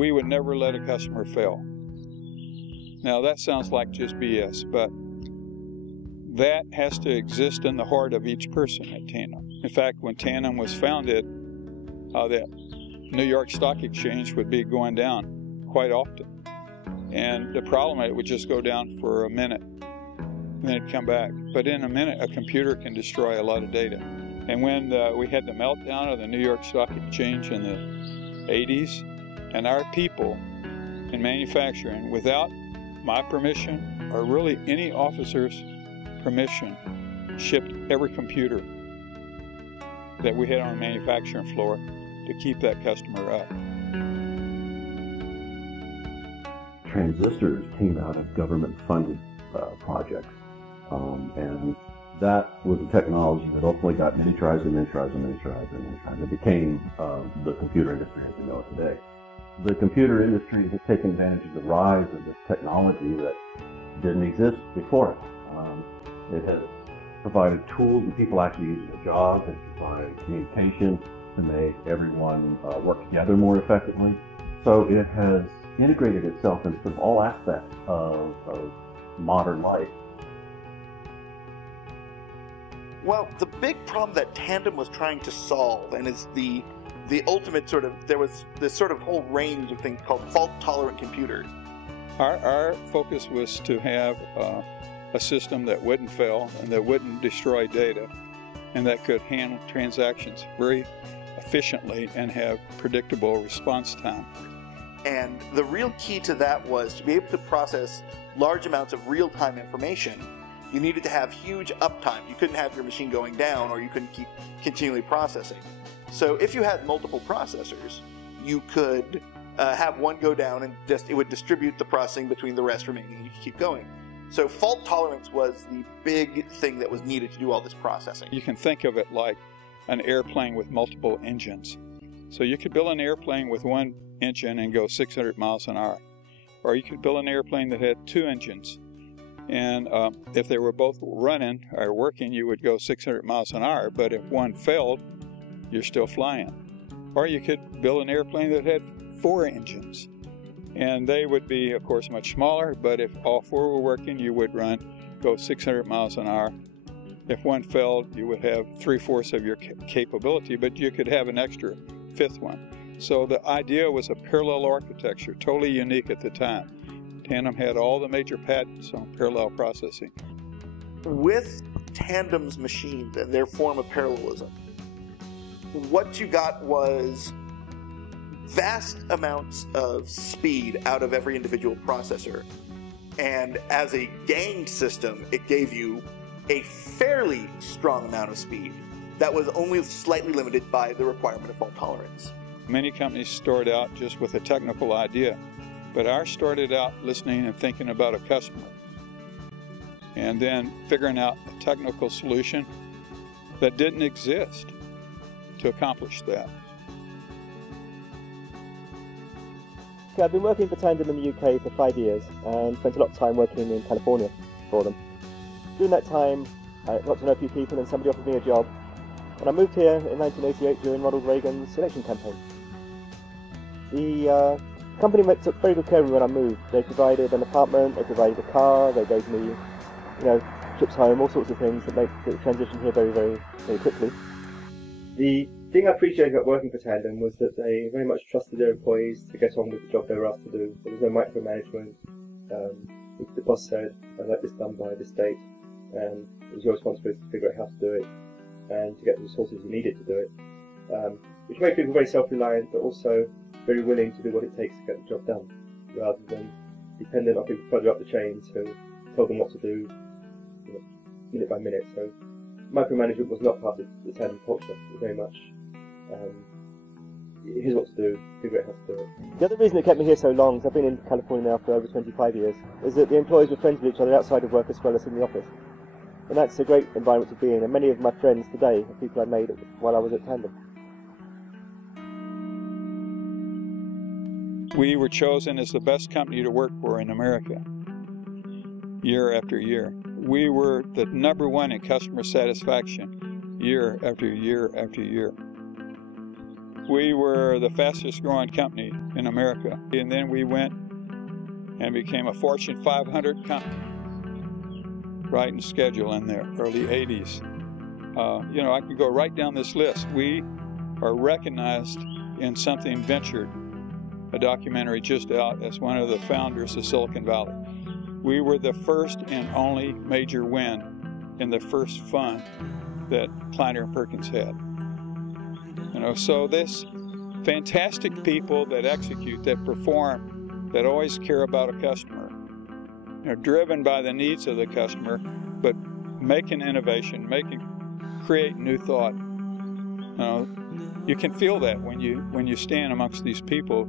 we would never let a customer fail. Now that sounds like just BS, but that has to exist in the heart of each person at Tandem. In fact, when Tandem was founded, the New York Stock Exchange would be going down quite often. And the problem, it would just go down for a minute, and then it'd come back. But in a minute, a computer can destroy a lot of data. And when we had the meltdown of the New York Stock Exchange in the 80s, and our people in manufacturing, without my permission, or really any officer's permission, shipped every computer that we had on the manufacturing floor to keep that customer up. Transistors came out of government-funded projects, and that was a technology that ultimately got miniaturized and miniaturized and miniaturized and miniaturized. It became the computer industry as we know it today. The computer industry has taken advantage of the rise of this technology that didn't exist before it. It has provided tools that people actually use in their jobs, and provided communication to make everyone work together more effectively. So it has integrated itself into sort of all aspects of modern life. Well, the big problem that Tandem was trying to solve, and is the ultimate sort of, there was this sort of whole range of things called fault-tolerant computers. Our focus was to have a system that wouldn't fail and that wouldn't destroy data, and that could handle transactions very efficiently and have predictable response time. And the real key to that was to be able to process large amounts of real-time information. You needed to have huge uptime. You couldn't have your machine going down, or you couldn't keep continually processing. So if you had multiple processors, you could have one go down and it would distribute the processing between the rest remaining, and you could keep going. So fault tolerance was the big thing that was needed to do all this processing. You can think of it like an airplane with multiple engines. So you could build an airplane with one engine and go 600 miles an hour. Or you could build an airplane that had two engines. And if they were both running or working, you would go 600 miles an hour. But if one failed, you're still flying. Or you could build an airplane that had four engines. And they would be, of course, much smaller. But if all four were working, you would go 600 miles an hour. If one failed, you would have 3/4 of your capability, but you could have an extra fifth one. So the idea was a parallel architecture, totally unique at the time. Tandem had all the major patents on parallel processing. With Tandem's machines and their form of parallelism, what you got was vast amounts of speed out of every individual processor. And as a gained system, it gave you a fairly strong amount of speed that was only slightly limited by the requirement of fault tolerance. Many companies started out just with a technical idea, but ours started out listening and thinking about a customer, and then figuring out a technical solution that didn't exist to accomplish that. Okay, I've been working for Tandem in the UK for 5 years and spent a lot of time working in California for them. During that time, I got to know a few people and somebody offered me a job. And I moved here in 1988 during Ronald Reagan's election campaign. The company took very good care of me when I moved. They provided an apartment, they provided a car, they gave me, trips home, all sorts of things that made the transition here very, very, very quickly. The thing I appreciated about working for Tandem was that they very much trusted their employees to get on with the job they were asked to do. There was no micromanagement. The boss said, "I'd like this done by this date," and it was your responsibility to figure out how to do it and to get the resources you needed to do it, which made people very self-reliant, but also very willing to do what it takes to get the job done, rather than dependent on people further up the chain who told them what to do minute by minute. So micromanagement was not part of the Tandem culture. It was very much, here's what to do, figure out how to do it. The other reason it kept me here so long, is I've been in California now for over 25 years, is that the employees were friends with each other outside of work as well as in the office. And that's a great environment to be in, and many of my friends today are people I made while I was at Tandem. We were chosen as the best company to work for in America, year after year. We were the #1 in customer satisfaction, year after year after year. We were the fastest growing company in America. And then we went and became a Fortune 500 company, right in schedule in the early 80s. You know, I could go right down this list. We are recognized in Something Ventured, a documentary just out, as one of the founders of Silicon Valley. We were the first and only major win in the first fund that Kleiner and Perkins had. You know, so this fantastic people that execute, that perform, that always care about a customer, you know, driven by the needs of the customer, but making innovation, create new thought. You know, you can feel that when you stand amongst these people